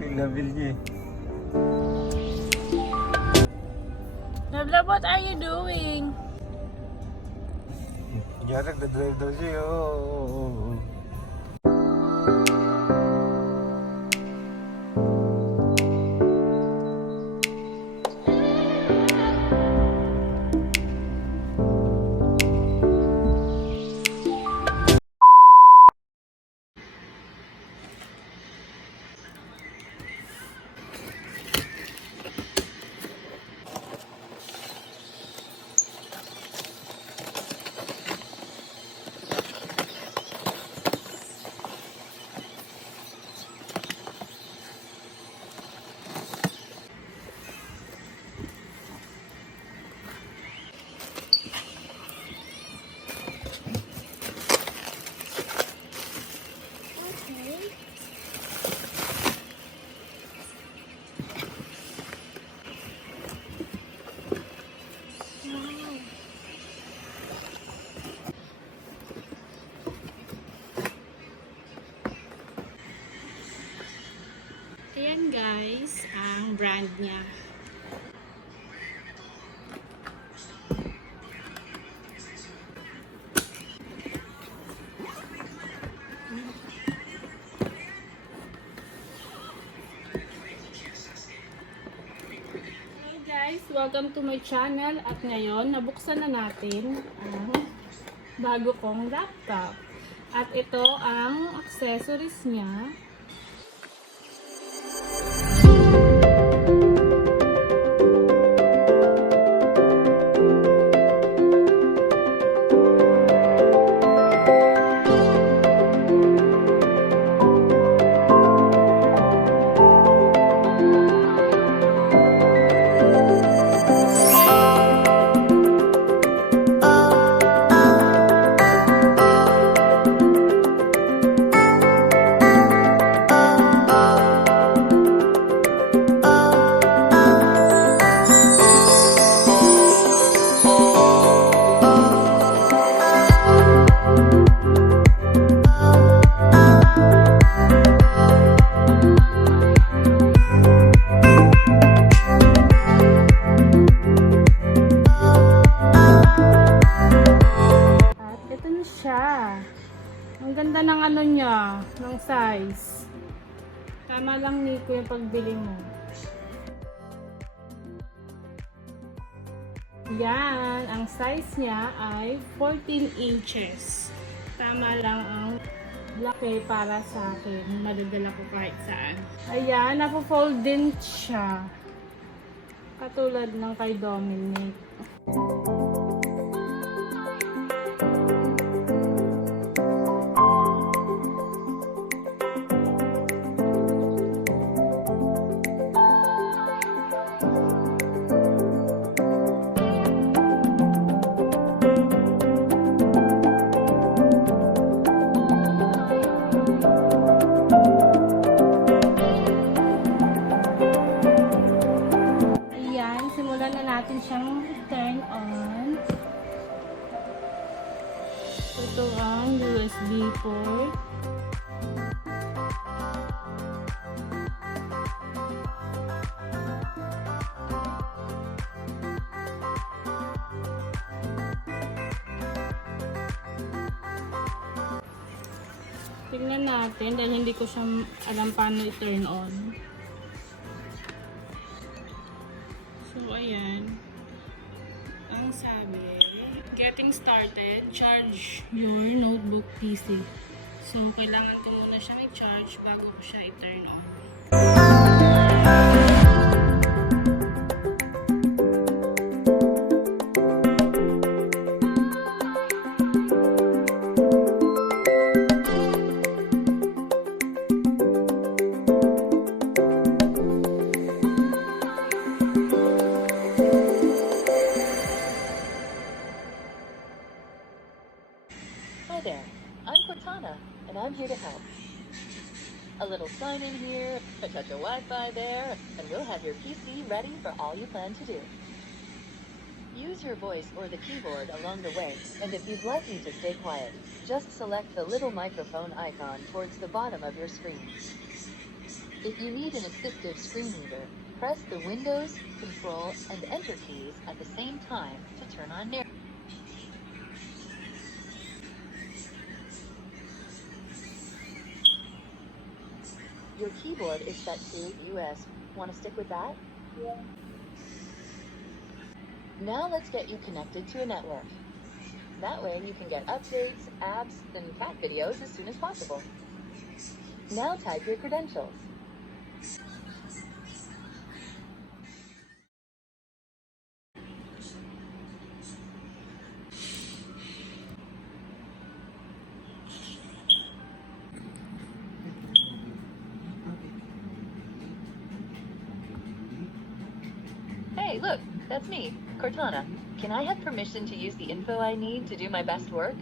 Pinabil niya eh. Nabla, what are you doing? Kaya nagdadrive daw siya. Oh. Ayan guys, ang brand niya. Hello guys, welcome to my channel. At ngayon, nabuksan na natin ang bago kong laptop. At ito ang accessories niya. Ang ganda ng ano niya, ng size. Tama lang Nico yung pagbili mo. Yan, ang size niya ay 14 inches. Tama lang ang laki para sa akin. Madadala ko kahit saan. Ayan, napo-fold din siya. Katulad ng kay Dominic. Simulan na natin siyang turn on. Ito ang USB port. Tingnan natin dahil hindi ko siya alam paano i-turn on. So, ayan. Ang sabi, getting started, charge your notebook PC. So, kailangan ko muna siyang i-charge bago ko siya i-turn on. Hi there, I'm Cortana, and I'm here to help. A little sign in here, a touch of Wi-Fi there, and we'll have your PC ready for all you plan to do. Use your voice or the keyboard along the way, and if you'd like me to stay quiet, just select the little microphone icon towards the bottom of your screen. If you need an assistive screen reader, press the Windows, Control, and Enter keys at the same time to turn on narration. Your keyboard is set to US. Want to stick with that? Yeah. Now let's get you connected to a network. That way you can get updates, apps, and cat videos as soon as possible. Now type your credentials. Hey, look, that's me, Cortana. Can I have permission to use the info I need to do my best work?